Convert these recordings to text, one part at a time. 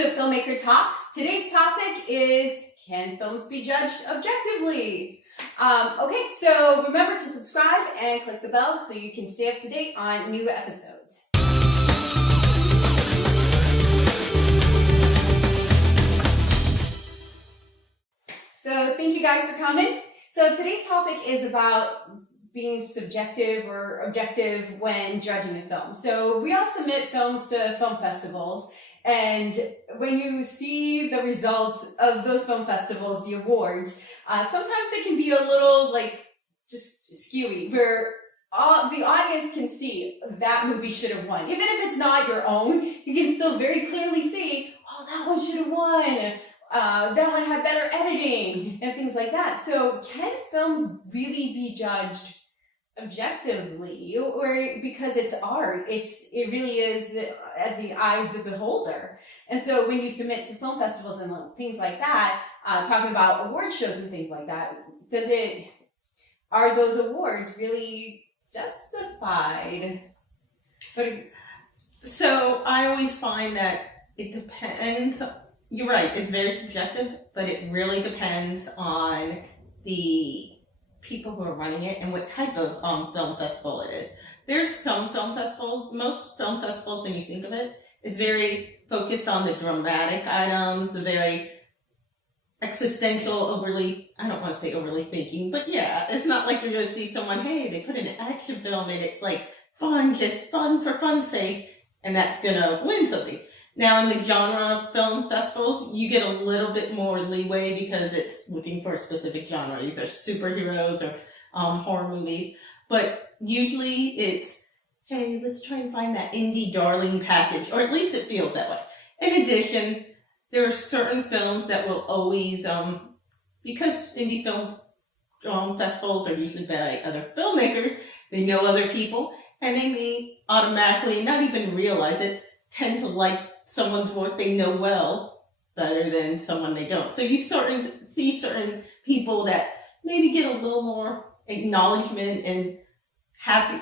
to Filmmaker Talks. Today's topic is, can films be judged objectively? Okay, so remember to subscribe and click the bell so you can stay up to date on new episodes. So thank you guys for coming. So today's topic is about being subjective or objective when judging a film. So we all submit films to film festivals, and when you see the results of those film festivals, the awards, sometimes they can be a little just skewy, where the audience can see that movie should have won. Even if it's not your own, you can still very clearly see, oh, that one should have won. That one had better editing and things like that. So can films really be judged objectively, or because it's art, it really is at the eye of the beholder? And so when you submit to film festivals and things like that, talking about award shows and things like that, are those awards really justified? So I always find that it depends. You're right, it's very subjective, but it really depends on the people who are running it and what type of film festival it is. There's some film festivals, most film festivals, when you think of it, it's very focused on the dramatic items, the very existential, I don't want to say overly thinking, but yeah, it's not like you're going to see someone, hey, they put in an action film and it's like fun, just fun for fun's sake, and that's going to win something. Now, in the genre film festivals, you get a little bit more leeway because it's looking for a specific genre, either superheroes or horror movies. But usually it's, hey, let's try and find that indie darling package, or at least it feels that way. In addition, there are certain films that will always, because indie film festivals are usually by other filmmakers, they know other people, and they may automatically, not even realize it, tend to like someone's work they know well better than someone they don't. So you see certain people that maybe get a little more acknowledgement and happy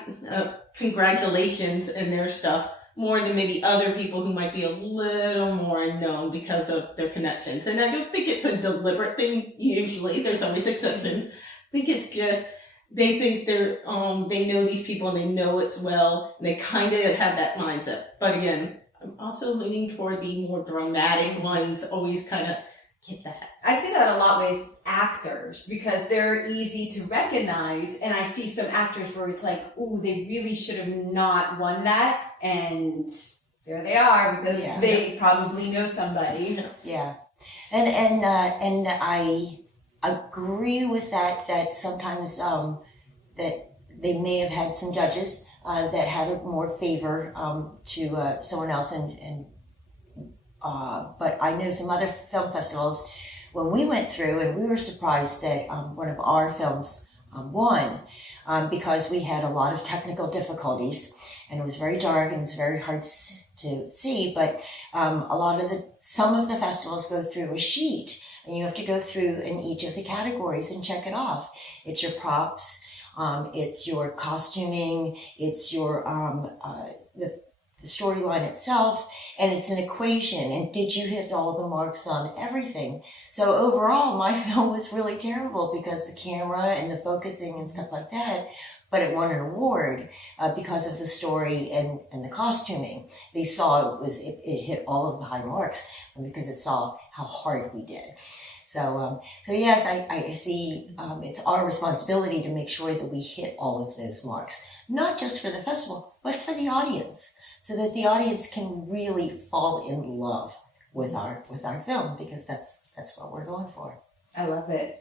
congratulations in their stuff more than maybe other people who might be a little more unknown because of their connections. And I don't think it's a deliberate thing usually. There's always exceptions. I think it's just they think they know these people and they know it's well, and they kind of have that mindset. But again, I'm also leaning toward the more dramatic ones, always kind of get that. I see that a lot with actors because they're easy to recognize, and I see some actors where it's like, ooh, they really should have not won that, and there they are because they probably know somebody. Yeah, and I agree with that sometimes that they may have had some judges that had more favor to someone else, but I know some other film festivals when we went through, and we were surprised that one of our films won because we had a lot of technical difficulties, and it was very dark and it was very hard to see. But some of the festivals go through a sheet, and you have to go through in each of the categories and check it off. It's your props. It's your costuming, it's your the storyline itself, and it's an equation. And did you hit all the marks on everything? So overall, my film was really terrible because the camera and the focusing and stuff like that. But it won an award because of the story and the costuming. They saw it hit all of the high marks because it saw how hard we did. So yes, I see it's our responsibility to make sure that we hit all of those marks, not just for the festival, but for the audience, so that the audience can really fall in love with our film, because that's what we're going for. I love it.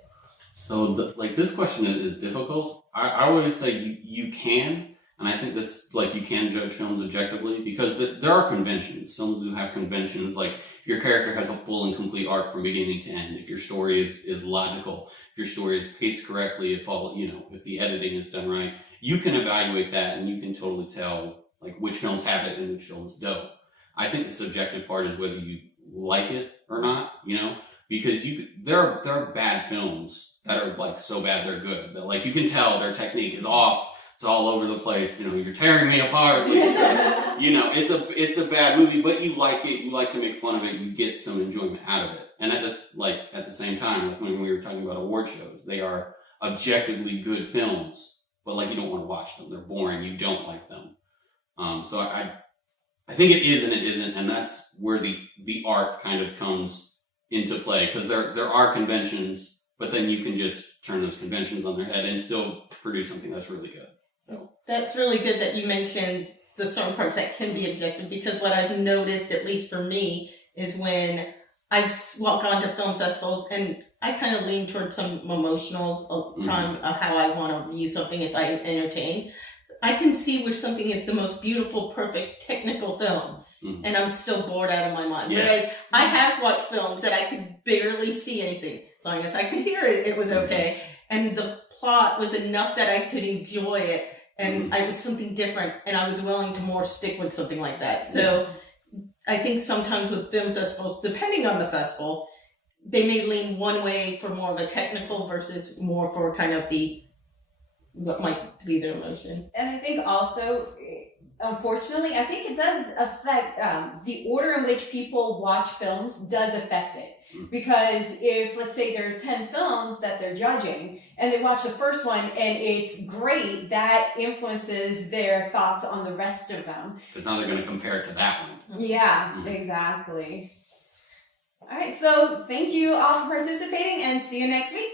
So this question is difficult. I always say you can, and I think this, you can judge films objectively because there are conventions. Films do have conventions, like if your character has a full and complete arc from beginning to end, if your story is logical, if your story is paced correctly, if the editing is done right, you can evaluate that and you can totally tell which films have it and which films don't. I think the subjective part is whether you like it or not, because there are bad films that are so bad they're good, that you can tell their technique is off it's all over the place. You know, you're tearing me apart. You know, it's a bad movie, but you like it. You like to make fun of it. You get some enjoyment out of it. And at the same time, like when we were talking about award shows, they are objectively good films, but like you don't want to watch them. They're boring. You don't like them. So I think it is and it isn't, and that's where the art kind of comes into play, because there are conventions, but then you can just turn those conventions on their head and still produce something that's really good. So that's really good that you mentioned the certain parts that can be objective, because what I've noticed, at least for me, is when I've gone to film festivals and I kind of lean towards some emotional time of how I want to view something if I entertain. I can see where something is the most beautiful, perfect, technical film, and I'm still bored out of my mind. Yeah. Whereas I have watched films that I could barely see anything. As long as I could hear it, it was okay. And the plot was enough that I could enjoy it, and I was something different, and I was willing to more stick with something like that. So I think sometimes with film festivals, depending on the festival, they may lean one way for more of a technical versus more for kind of what might be their emotion. And I think also, unfortunately, I think it does affect the order in which people watch films does affect it. Because if, let's say, there are 10 films that they're judging and they watch the first one and it's great, that influences their thoughts on the rest of them. because now they're going to compare it to that one. Yeah, exactly. All right, so thank you all for participating and see you next week.